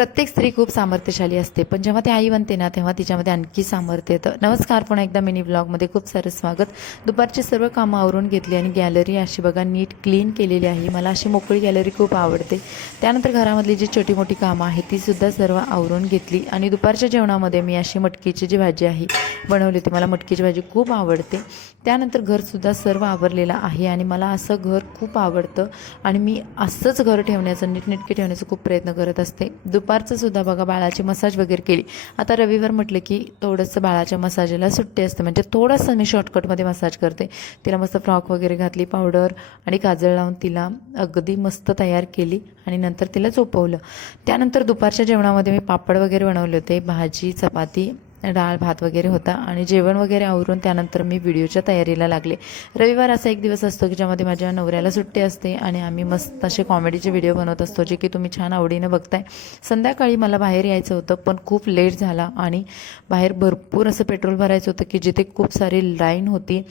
प्रत्येक स्त्री खूप सामर्थ्यशाली असते, पण जेव्हा ती आई बनते ना तेव्हा तिच्यामध्ये आणखी सामर्थ्य येतं. नमस्कार, पुन्हा एकदा मिनी व्लॉगमध्ये खूप सारं स्वागत. दुपारची सर्व कामं आवरून घेतली आणि गॅलरी अशी बघा नीट क्लीन केलेली आहे. मला अशी मोकळी गॅलरी खूप आवडते. त्यानंतर घरामधली जी छोटी मोठी कामं आहेत तीसुद्धा सर्व आवरून घेतली आणि दुपारच्या जेवणामध्ये मी अशी मटकीची जी भाजी आहे बनवली होती. मला मटकीची भाजी खूप आवडते. त्यानंतर घरसुद्धा सर्व आवरलेलं आहे आणि मला असं घर खूप आवडतं आणि मी असंच घर ठेवण्याचं, नीटनेटके ठेवण्याचा खूप प्रयत्न करत असते. दुपारचं सुद्धा बघा बाळाची मसाज वगैरे केली. आता रविवार म्हटलं की थोडंसं बाळाच्या मसाजला सुट्टी असते, म्हणजे थोडंसं मी शॉर्टकटमध्ये मसाज करते. तिला मस्त फ्रॉक वगैरे घातली, पावडर आणि काजळ लावून तिला अगदी मस्त तयार केली आणि नंतर तिला झोपवलं. त्यानंतर दुपारच्या जेवणामध्ये मी पापड वगैरे बनवले होते, भाजी, चपाती, डाळ भात वगैरे होता आणि जेवण वगैरे आवरून त्यानंतर मी व्हिडिओच्या तयारीला लागले. रविवार असा एक दिवस असतो की ज्यामध्ये माझ्या नवऱ्याला सुट्टी असते आणि आम्ही मस्त असे कॉमेडीचे व्हिडिओ बनवत असतो, जे की तुम्ही छान आवडीनं बघताय. संध्याकाळी मला बाहेर यायचं होतं, पण खूप लेट झाला आणि बाहेर भरपूर असं पेट्रोल भरायचं होतं की जिथे खूप सारी लाईन होती.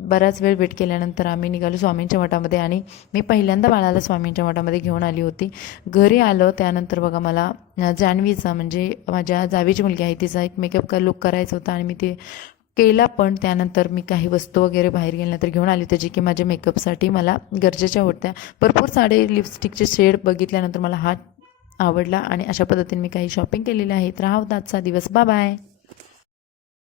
बराच वेळ वेट केल्यानंतर आम्ही निघालो स्वामींच्या मठामध्ये आणि मी पहिल्यांदा बाळाला स्वामींच्या मठामध्ये घेऊन आली होती. घरी आलं त्यानंतर बघा मला जान्हवीचा, म्हणजे माझ्या जावीची मुलगी आहे, तिचा एक मेकअप लुक करायचा होता आणि मी ते केला. पण त्यानंतर मी काही वस्तू वगैरे बाहेर गेल्यानंतर घेऊन आली होती, जी की माझ्या मेकअपसाठी मला गरजेच्या होत्या. भरपूर सारे लिपस्टिकचे शेड बघितल्यानंतर मला हा आवडला आणि अशा पद्धतीने मी काही शॉपिंग केलेली आहे. तर हा होता आजचा दिवस. Bye bye.